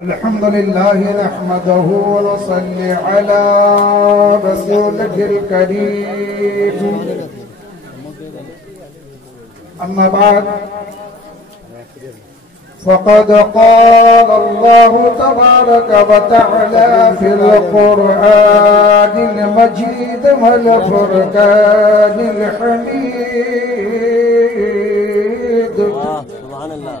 الحمد لله نحمده ونصلي على رسوله الكريم أما بعد فقد قال الله تبارك وتعالى في القرآن المجيد والفرقان الحميد سبحان الله.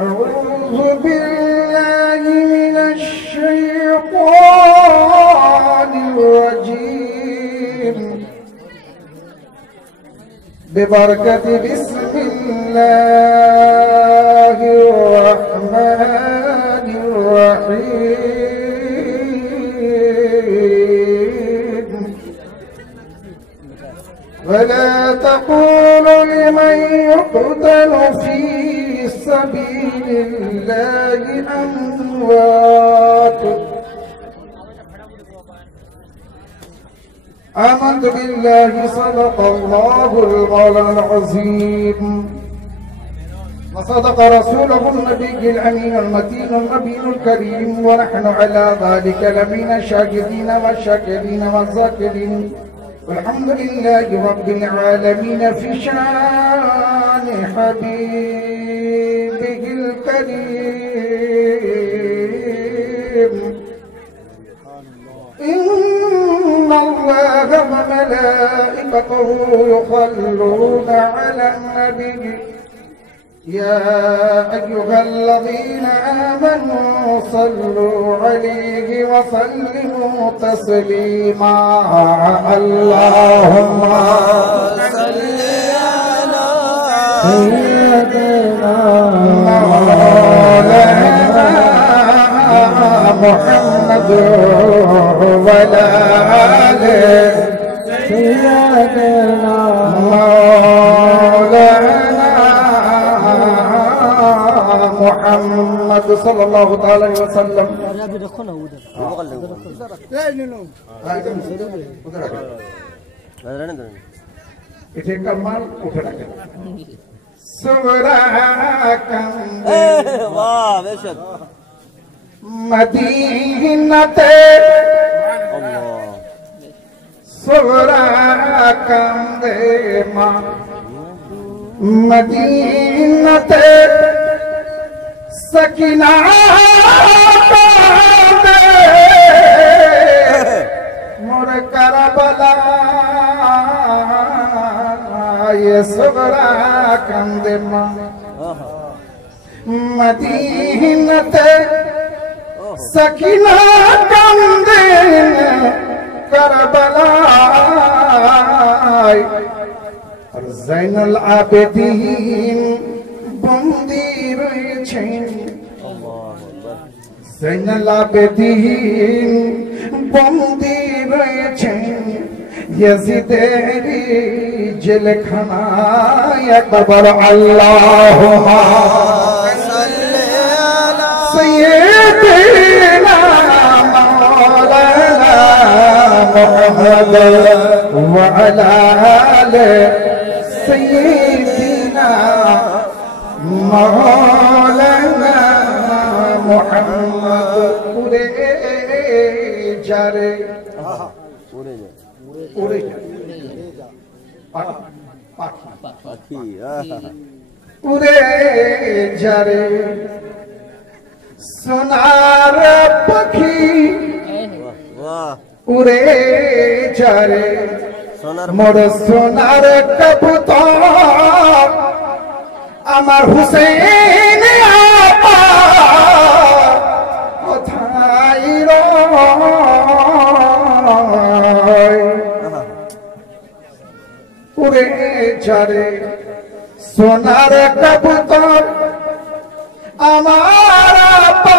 أعوذ بالله من الشيطان الرجيم ببركة بسم الله الرحمن الرحيم ولا تقولوا لمن يقتل في سبيل الله أموات آمنت بالله صدق الله المولى العظيم وصدق رسوله النبي الأمين المتين النبي الكريم ونحن على ذلك لمن الشاهدين والشاكرين والذاكرين والحمد لله رب العالمين في شان حبيبه الكريم إن الله وملائكته يصلون على النبي يا أيها الذين آمنوا صلوا عليه وسلموا تسليما اللهم صل على سيدنا مولانا محمد وعلى آله سيدنا مولانا محمد صلى الله عليه وسلم اٹھے کمال اٹھے رکھے سورا کندے واہ بے شک مدینہ اللہ سورا کندے ماں مدینہ سکینہ کندے مر کربلا یہ سورا کندے ماں مدینہ سکینہ کندے کربلا اور زین العابدین بندی رچھیں زین العابدین بندی رچھیں یزیدری جل کھنا اکبر اللہم صل على سیدنا مولانا محمد وعلى آل سيدنا مولانا محمد اڑے جارے پورے اڑے پاکی اڑے جارے سنار پکھی واہ اڑے جارے سونر মোর সোনার কবুতর আমার হুসেন আপা কোথায় রয় উড়ে যারে সোনার কবুতর আমার আপা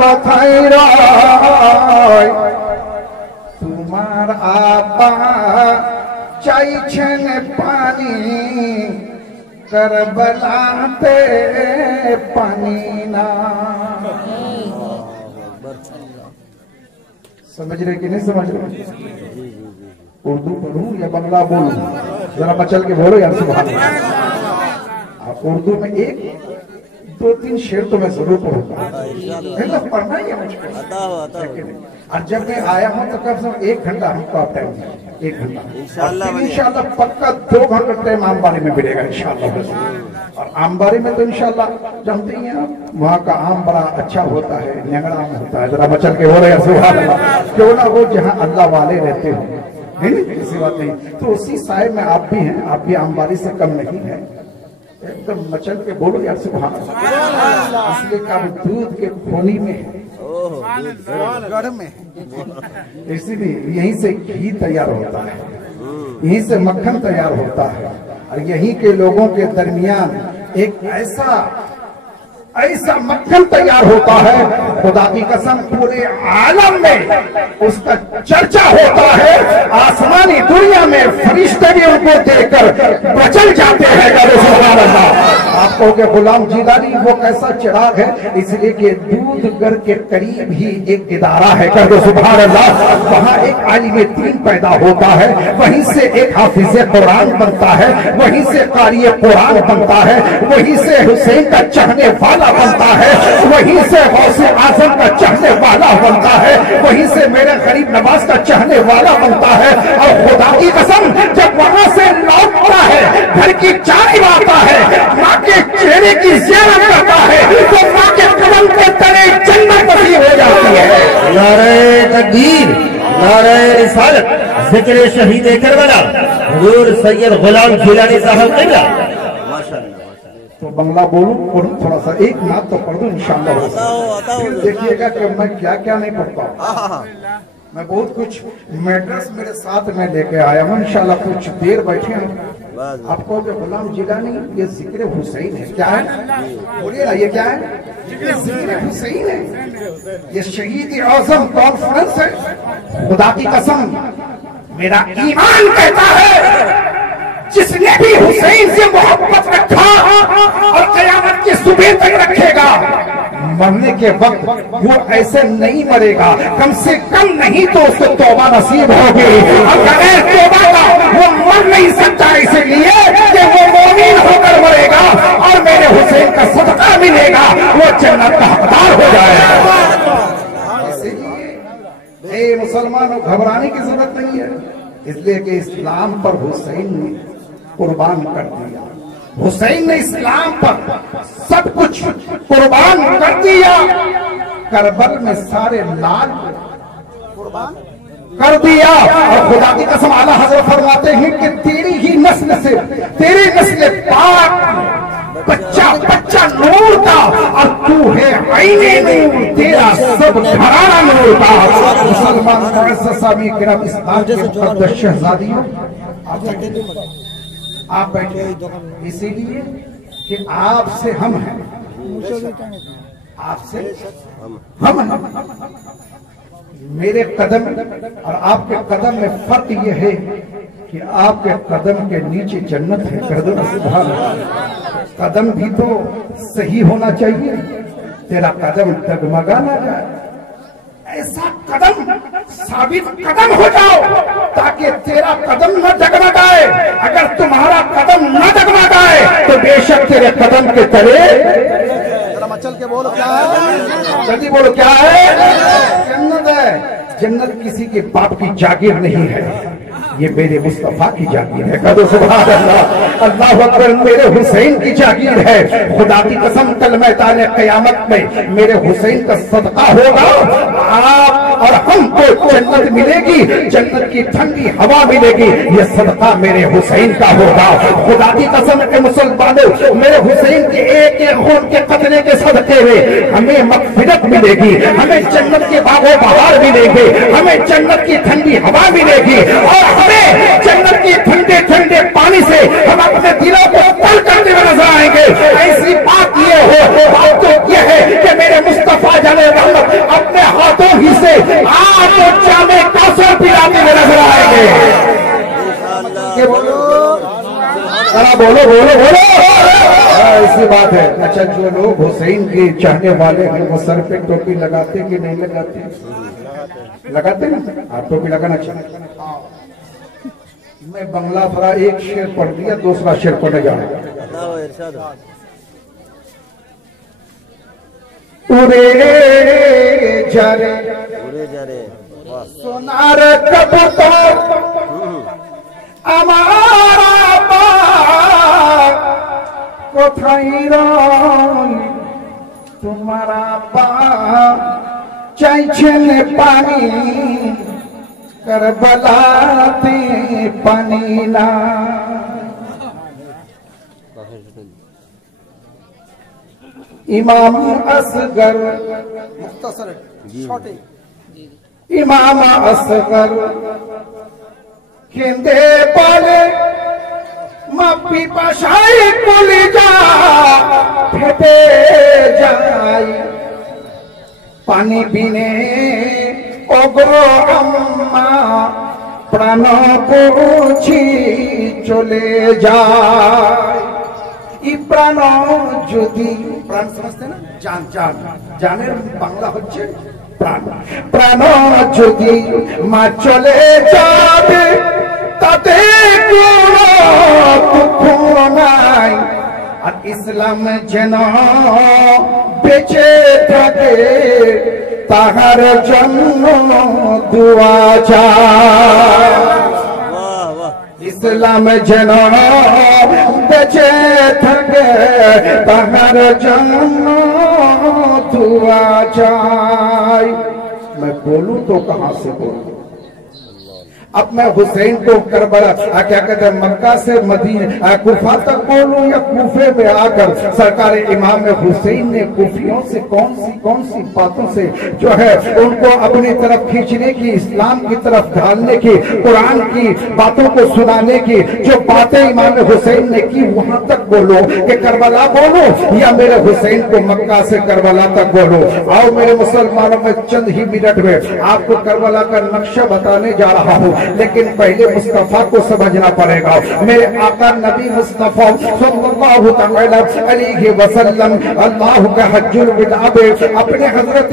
কোথায় রয় তোমার আপা চাইছেন পানি করবলাতে পানি না سمجھ رہے کہ نہیں سمجھ رہے اردو پڑھوں یا بنگلہ بولوں ذرا مچل کے بولو یار سبحان اللہ آپ اردو میں ایک 2-3 शेर तो मैं जरूर पढ़ूंगा, इरशाद पढ़ना ही है मुझको। आता हो और जब मैं आया हूँ तो कम से कम 1 घंटा हमको आप टाइम दीजिए, 1 घंटा इंशाल्लाह पक्का 2 घंटा टाइम आमबारी में मिलेगा इंशाल्लाह। और आमबारी में तो इंशाल्लाह जानते ही हैं आप, वहाँ का आम बड़ा अच्छा होता है, नेंगड़ा आम होता है। जरा बचल के बोले सुभान अल्लाह, क्यों ना वो जहाँ अल्लाह वाले रहते हो, है ना, किसी बात नहीं। तो उसी साए में आप भी हैं, आप भी आमबारी से कम नहीं है, एकदम मचल के बोलो यार सुभान अल्लाह। इसलिए कब दूध के खोनी में है, गर्म में, इसीलिए यहीं से घी तैयार होता है, यहीं से मक्खन तैयार होता है। और यहीं के लोगों के दरमियान एक ऐसा मक्खन तैयार होता है, खुदा की कसम पूरे आलम में उसका चर्चा होता है। आसमानी दुनिया में फरिश्ते भी उनको देखकर बचल जाते हैं। सुभान अल्लाह। आप कहोगे गुलाम जिलानी वो कैसा चिराग है, इसलिए कि दूधगर के करीब ही एक इदारा है, कह दो सुभान अल्लाह। वहाँ एक आलिम दीन पैदा होता है, वहीं से एक हाफिज कुरान बनता है, वहीं से कारी कुरान बनता है, वहीं से हुसैन का चाहने वाला बनता है, वहीं से गौसे आजम का चाहने वाला बनता है, वहीं से मेरे गरीब नवाज का चाहने वाला बनता है। और खुदा की कसम जब वहां से लौटता है, घर की जानिब आता है, माँ के चेहरे की ज़ियारत करता है, तो माँ के कदम के तले जन्नत नसीब हो जाती है। नारे तकबीर, नारे रिसालत, जिक्र शहीद करबला, हुजूर सैयद गुलाम जिलानी साहब क़िबला। तो बंगला बोलूं थोड़ा सा, एक नात तो पढ़ दूं इंशाअल्लाह। फिर देखिएगा कि मैं क्या क्या नहीं पढ़ता हूँ। मैं बहुत कुछ मैटर्स मेरे साथ में लेके आया हूँ इंशाअल्लाह। कुछ देर बैठे हैं, आपको जो गुलाम जिलानी ये जिक्र हुसैन है, क्या है बोलिए ना, ये क्या है, जिक्र हुसैन है, ये शहीद आज़म कॉन्फ्रेंस है। खुदा की कसम मेरा ईमान कहता है जिसने भी हुसैन से मोहब्बत रखा और क़यामत की सुबह तक रखेगा, मरने के वक्त वो ऐसे नहीं मरेगा, कम से कम नहीं तो उसको तौबा नसीब होगी। और बगैर तौबा का वो मर नहीं सकता, इसलिए कि वो मोमिन होकर मरेगा और मेरे हुसैन का सदका मिलेगा, वो जन्नत का हकदार हो जाएगा। इसीलिए मुसलमानों घबराने की जरूरत नहीं है, इसलिए कि इस्लाम पर हुसैन ने कुर्बान कर दिया। हुसैन ने इस्लाम पर सब कुछ कुर्बान कर दिया। करबल में सारे लाल कुर्बान कर दिया। और खुदा की कसम आला हज़रत फरमाते हैं कि तेरी ही नस्ल से, तेरी नस्ल पाक बच्चा नूर का, और तू है आईने नूर, तेरा सब घराना नूर का। मुसलमान मुअज़्ज़ज़ामी किराम, इस्लाम के मुक़द्दस शहज़ादियों, आप बैठे इसीलिए कि आपसे हम हैं, आपसे हम हैं। मेरे कदम और आपके कदम में फर्क ये है कि आपके कदम के नीचे जन्नत है। कर दो सुभान अल्लाह। कदम भी तो सही होना चाहिए, तेरा कदम डगमगा ना जाए, ऐसा कदम साबित कदम हो जाओ ताकि तेरा कदम न डगमगाए। अगर तुम्हारा कदम न डगमगाए तो बेशक तेरे कदम के तले, चल के बोलो क्या है, जल्दी बोलो क्या है, जन्नत है। जन्नत किसी के बाप की जागीर नहीं है, ये मेरे मुस्तफा की जागीर है। कहो सुभान अल्लाह। अल्लाह अकबर, मेरे हुसैन की जागीर है। खुदा की कसम कल मैदान क़यामत में मेरे हुसैन का सदका होगा, आप और हमको जन्नत मिलेगी, जन्नत की ठंडी हवा मिलेगी, ये सदका मेरे हुसैन का होगा। खुदा की कसम के मुसलमानों, मेरे हुसैन के एक एक खून के कतरे के सदके में हमें मग़फ़िरत मिलेगी, हमें जन्नत के बागो बहार मिलेंगे, हमें जन्नत की ठंडी हवा मिलेगी, और हमें जन्नत की ठंडे ठंडे पानी से हम अपने दिलों को तर करते हुए नजर आएंगे। ऐसी बात ये हो, बात तो ये है कि मेरे मुस्तफा जाने रहमत अपने हाथों ही से आपको जामे कौसर पिलाते हुए नजर आएंगे। ये बोलो, बोलो बोलो बोलो, ऐसी बात है। अच्छा, जो लोग हुसैन के चाहने वाले हैं वो सर पे टोपी लगाते कि नहीं लगाते? लगाते ना, आप टोपी लगाना चाहिए। मैं बंगला भरा एक शेर पढ़ दिया, दूसरा शेर पढ़ने जा रहा। उड़े जा रे उड़े जा रे वाह सोनार कबूतर हमारा बाप कोথায় রই तुम्हारा बाप চাইছেন পানি करबलाते पानी ना इमाम असगर मुख्तसर छोटे इमाम असगर केंदे बोले मापी पाशाई कुली जा फेटे जाई पानी बिने ओगो अम्मा प्राण बुझी चले जाए ই প্রাণ যদি প্রাণ समझते ना जान जान জানের বাংলা হচ্ছে প্রাণ প্রাণ যদি মা চলে যাবে তাতে কোনো দুঃখ নাই আর ইসলাম যেন বেঁচে থাকে তাহার জন্য দোয়া চাই वाह वाह ইসলাম যেন বেঁচে থাকে তাহার জন্য दुआ चाय मैं बोलूं तो कहां से बोलूं अब मैं हुसैन को करबला क्या कहते हैं मक्का से मदीना कुफा तक बोलूं या कूफे में आकर सरकार इमाम हुसैन ने कुफियों से कौन सी बातों से जो है उनको अपनी तरफ खींचने की इस्लाम की तरफ ढालने की कुरान की बातों को सुनाने की जो बातें इमाम हुसैन ने की वहां तक बोलो कि करबला बोलो या मेरे हुसैन को मक्का से करबला तक बोलो आओ मेरे मुसलमानों में चंद ही मिनट में आपको करबला का नक्शा बताने जा रहा हूं लेकिन पहले मुस्तफा को समझना पड़ेगा मेरे आका नबी मुस्तफा सल्लल्लाहु तआला अलैहि वसल्लम अल्लाह का हज्जुल विदा अपने हजरत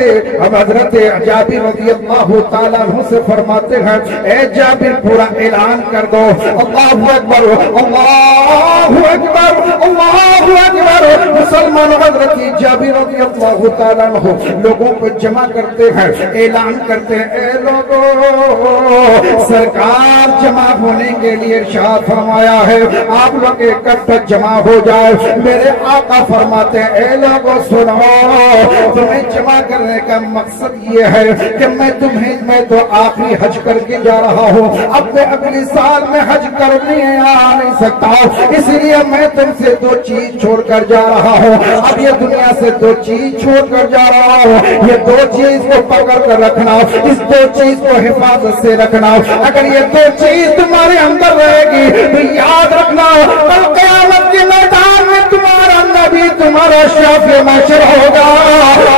जाबिर रज़ियल्लाहु ताला अन्हु से फरमाते हैं ए जाबिर पूरा ऐलान कर दो अल्लाहु अकबर अल्लाहु अकबर अल्लाहु अकबर मुसलमान हजरत जाबिर रज़ियल्लाहु ताला अन्हु लोगों को जमा करते हैं ऐलान करते हैं ए लोगों सरकार जमा होने के लिए इरशाद फरमाया है आप लोग इकट्ठा जमा हो जाए मेरे आका फरमाते हैं ए लोगों सुनो तुम्हें जमा करने का मकसद ये है कि मैं तो आखिरी हज करके जा रहा हूँ अब मैं अगले साल में हज करने आ नहीं सकता इसलिए मैं तुमसे दो चीज छोड़कर जा रहा हूँ अब ये दुनिया से दो चीज छोड़कर जा रहा हूँ ये दो चीज को पकड़ कर रखना इस दो चीज को हिफाजत से रखना अगर ये दो चीज तुम्हारे अंदर रहेगी तो याद रखना कल क़यामत के मैदान में तुम्हारा नबी तुम्हारा शाफ़ी महशर होगा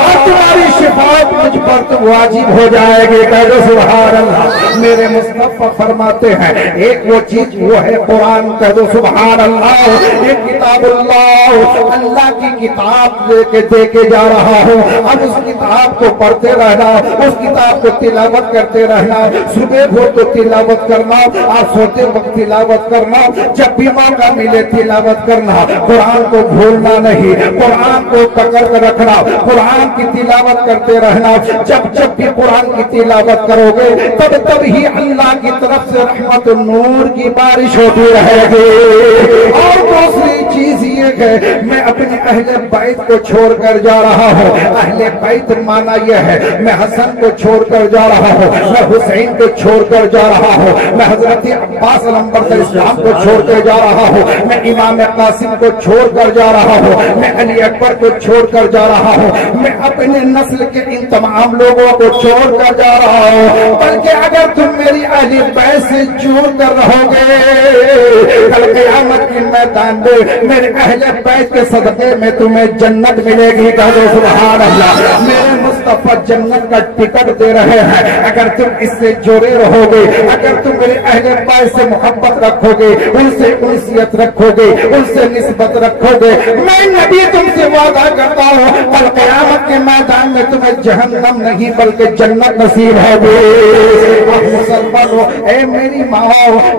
और तुम्हारी शिफाअत मुझ पर तो वाजिब हो जाएगी कहो सुभान अल्लाह मेरे मुस्तफा फरमाते हैं एक वो चीज वो है कुरान कहो सुभान अल्लाह एक किताबुल्लाह अल्लाह की किताब लेके देके जा रहा हूँ अब उस किताब को पढ़ते रहना उस किताब को तिलावत करते रहना सुबह हो तो तिलावत करना आप सोते वक्त तिलावत करना जब भी मौका मिले तिलावत करना कुरान को भूलना नहीं कुरान को पकड़ कर रखना कुरान की तिलावत करते रहना जब भी कुरान की तिलावत करोगे तब ही अल्लाह की तरफ से रहमत नूर की बारिश होती रहेगी और दूसरी चीज ये है मैं अपने अहले बैत को छोड़कर जा रहा हूँ अहले बैत माना यह है मैं हसन को छोड़कर जा रहा हूँ मैं हुसैन को छोड़कर जा रहा हूँ मैं हजरत अब्बास अलंबर इस्लाम को छोड़कर जा रहा हूँ मैं इमाम कासिम को छोड़कर जा रहा हूँ मैं अली अकबर को छोड़कर जा रहा हूँ मैं अपने नस्ल के इन तमाम लोगों को छोड़कर जा रहा हूँ बल्कि अगर तुम मेरी अहले बैत से जुड़ कर रहोगे कल क़यामत के मैदान में मेरे अहले बैत के सदक़े में तुम्हें जन्नत मिलेगी कहो सुभान अल्लाह मेरे मुस्तफा जन्नत का टिकट दे रहे हैं अगर तुम इससे जुड़े रहोगे अगर तुम मेरे अहले बैत से मोहब्बत रखोगे उनसे उनसियत रखोगे उनसे निस्बत रखोगे मैं नबी तुमसे वादा करता हूँ कल क़यामत के मैदान में तुम्हें जहन्नम नहीं बल्कि जन्नत नसीब होगी مسلمانوں اے میری ماں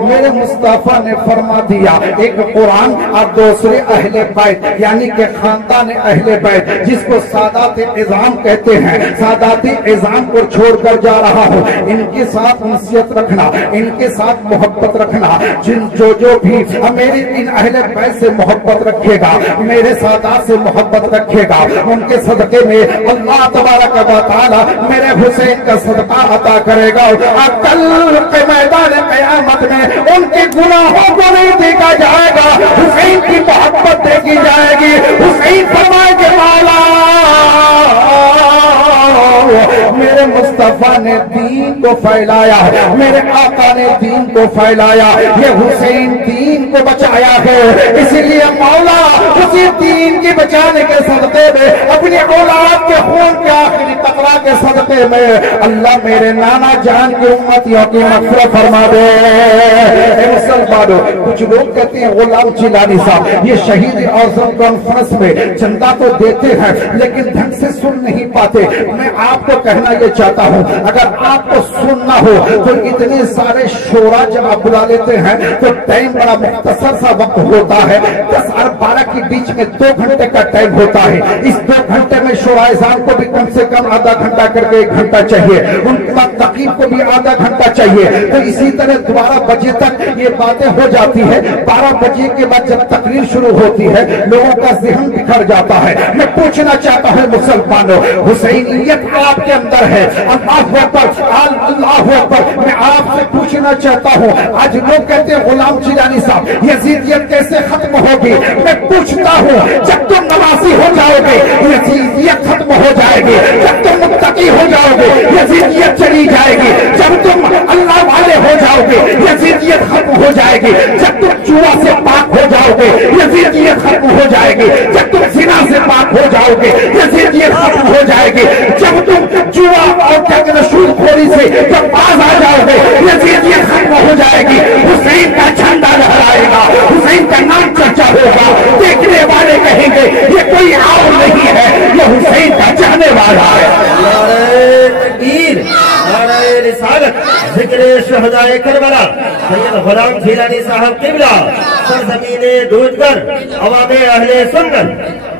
میرے مصطفیٰ نے فرما دیا ایک قرآن اور دوسرے اہل بیت یعنی کہ خاندان اہل بیت جس کو سادات اعظام کہتے ہیں سادات اعظام کو چھوڑ کر جا رہا ہوں ان کے ساتھ انسیت رکھنا ان کے ساتھ محبت رکھنا جو بھی میری ان اہل بیت سے محبت رکھے گا میرے سادات سے محبت رکھے گا ان کے صدقے میں اللہ تبارک و تعالی میرے حسین کا صدقہ عطا کرے گا اور کل کے میدان قیامت میں ان کے گناہوں کو نہیں دیکھا جائے گا حسین کی محبت دیکھی جائے گی حسین فرمائے کہ مولا میرے مصطفیٰ نے دین کو پھیلایا میرے آقا نے دین کو پھیلایا یہ حسین دین کو بچایا ہے اسی لیے مولا اسی دین کی بچانے کے صدقے میں اپنی اولاد کے خون کے آخری قطرہ کے صدقے میں اللہ میرے نانا جان کی امتیوں کی مغفرت فرما دے اے مسلمانوں کچھ لوگ کہتے ہیں غلام جیلانی صاحب یہ شہید اعظم کانفرنس میں چندہ تو دیتے ہیں لیکن ڈھنگ سے سن نہیں پاتے میں آپ کو کہنا یہ چاہتا ہوں اگر آپ کو سننا ہو تو اتنے سارے شورا جب آپ بلا لیتے ہیں تو ٹائم بڑا مختصر سا وقت ہوتا ہے 10 اور 12 کے بیچ میں 2 گھنٹے کا ٹائم ہوتا ہے اس 2 گھنٹے میں شورا اذان کو بھی کم سے کم آدھا گھنٹہ کر کے 1 گھنٹہ چاہیے ان کے بعد تقریب کو بھی آدھا گھنٹہ چاہیے تو اسی طرح 12 بجے تک یہ باتیں ہو جاتی ہے 12 بجے کے بعد جب تقریر شروع ہوتی ہے لوگوں کا ذہن بکھر جاتا ہے میں پوچھنا چاہتا ہوں مسلمانوں حسینیت آپ کے اندر ہے اللہ اکبر اللہ اکبر میں آپ سے پوچھنا چاہتا ہوں آج لوگ کہتے ہیں غلام جیلانی صاحب یزیدیت کیسے ختم ہوگی میں پوچھتا ہوں جب تم نمازی ہو جاؤ گے یزیدیت ختم ہو جائے گی جب تم متقی ہو جاؤ گے یزیدیت چلی جائے گی جب تم اللہ والے ہو جاؤ گے یزیدیت ختم ہو جائے گی جب تم جوا سے پاک ہو جاؤ گے یزیدیت ختم ہو جائے گی جب تم زنا سے پاک ہو جاؤ گے یزیدیت ختم ہو جائے گی جب تم جوا اور کہتے ہیں سود خوری سے جب باز آ جاؤ گے یزیدیت ختم ہو جائے گی حسین کا جھنڈا لہرائے گا حسین کا نام چرچا ہوگا دیکھنے والے کہیں گے یہ کوئی اور نہیں ہے یہ حسین کا چاہنے والا ہے نعرہ تکبیر نعرہ رسالت ذکر شہدائے کربلا سید غلام جیلانی صاحب قبلہ سرزمین دودھ کر عوام اہل سنت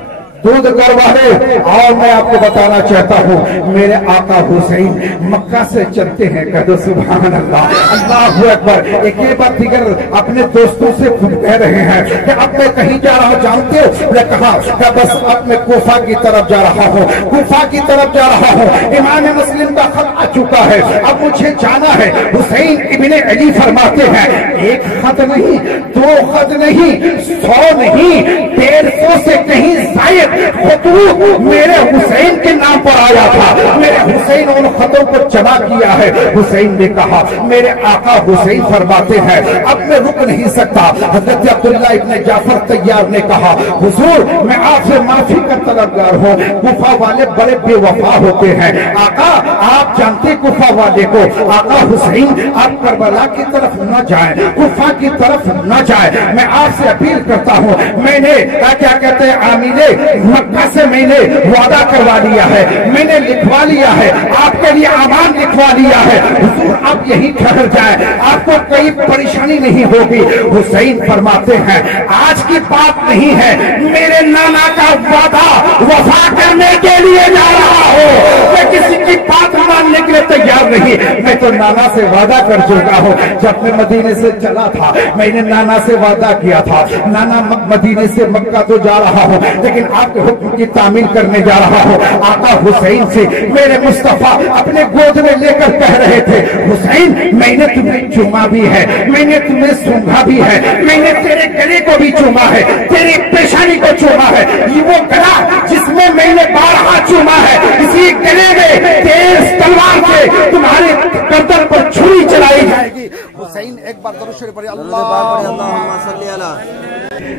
دودھ کروانے اور میں آپ کو بتانا چاہتا ہوں میرے آقا حسین مکہ سے چلتے ہیں کہہ دو سبحان اللہ اللہ اکبر ایک بار دیگر اپنے دوستوں سے کہہ رہے ہیں کہ اب میں کہیں جا رہا جانتے ہو میں کہا کہ بس اب میں کوفہ کی طرف جا رہا ہوں کوفہ کی طرف جا رہا ہوں امام مسلم کا خط آ چکا ہے اب مجھے جانا ہے حسین ابن علی فرماتے ہیں 1 خط نہیں 2 خط نہیں 100 نہیں 150 سے کہیں زائد خطوط میرے حسین کے نام پر آیا تھا میرے حسین ان خطوں کو جمع کیا ہے حسین نے کہا میرے آقا حسین فرماتے ہیں اب میں رک نہیں سکتا حضرت عبداللہ ابن جعفر طیار نے کہا حضور میں آپ سے معافی کا طلبگار ہوں کوفہ والے بڑے بے وفا ہوتے ہیں آقا آپ جانتے کوفہ والے کو آقا حسین آپ کربلا کی طرف نہ جائیں کوفہ کی طرف نہ جائیں میں آپ سے اپیل کرتا ہوں میں نے کیا کہتے ہیں عاملے مکہ سے میں نے وعدہ کروا لیا ہے میں نے لکھوا لیا ہے آپ کے لیے امان لکھوا لیا ہے حضور آپ یہی ٹھہر جائیں آپ کو کوئی پریشانی نہیں ہوگی حسین فرماتے ہیں آج کی بات نہیں ہے میرے نانا کا وعدہ وفا کرنے کے لیے جا رہا ہوں میں کسی کی بات ماننے کے لیے تیار نہیں میں تو نانا سے وعدہ کر چکا ہوں جب میں مدینے سے چلا تھا میں نے نانا سے وعدہ کیا تھا نانا مدینے سے مکہ تو جا رہا ہوں لیکن آپ کے حکم کی تعمیل کرنے جا رہا ہوں آقا حسین سے میرے مصطفیٰ اپنے گود میں لے کر کہہ رہے تھے حسین میں نے تمہیں چوما بھی ہے میں نے تمہیں سونگا بھی ہے میں نے تیرے گلے کو بھی چوما ہے تیری پیشانی کو چوما ہے یہ وہ گلا جس میں نے بارہا چوما ہے اسی گلے میں تیز تلوار سے تمہارے گردن پر چھری چلائی جائے گی حسین ایک بار درود شریف پڑھیں اللہم صلی علی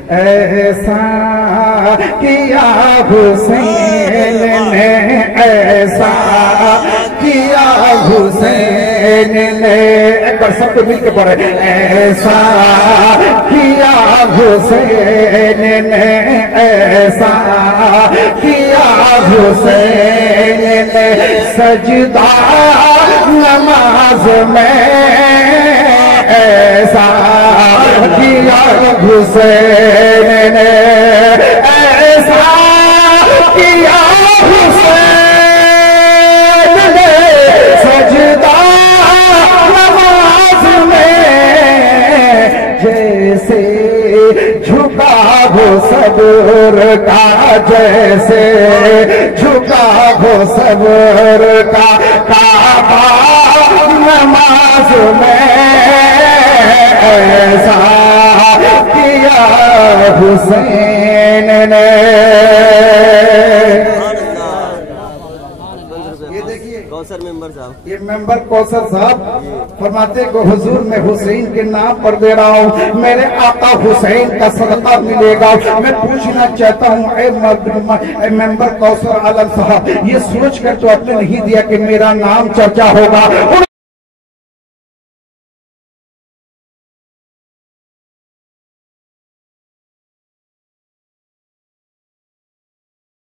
ایسا کیا حسین نے ایسا کیا حسین نے ایک بار سب کو مل کے پڑھے ایسا کیا حسین نے ایسا کیا حسین نے سجدہ نماز میں ایسا کیا حسین نے ایسا کیا حسین نے سجدہ نماز میں جیسے جھکا ہو صبر کا جیسے جھکا ہو صبر کا کعبہ نماز میں ایسا کیا حسین نے کوثر ممبر صاحب یہ ممبر کوثر صاحب فرماتے کہ حضور میں حسین کے نام پر دے رہا ہوں میرے آقا حسین کا صدقہ ملے گا میں پوچھنا چاہتا ہوں اے ممبر کوثر عالم صاحب یہ سوچ کر تو آپ نے نہیں دیا کہ میرا نام چرچا ہوگا ان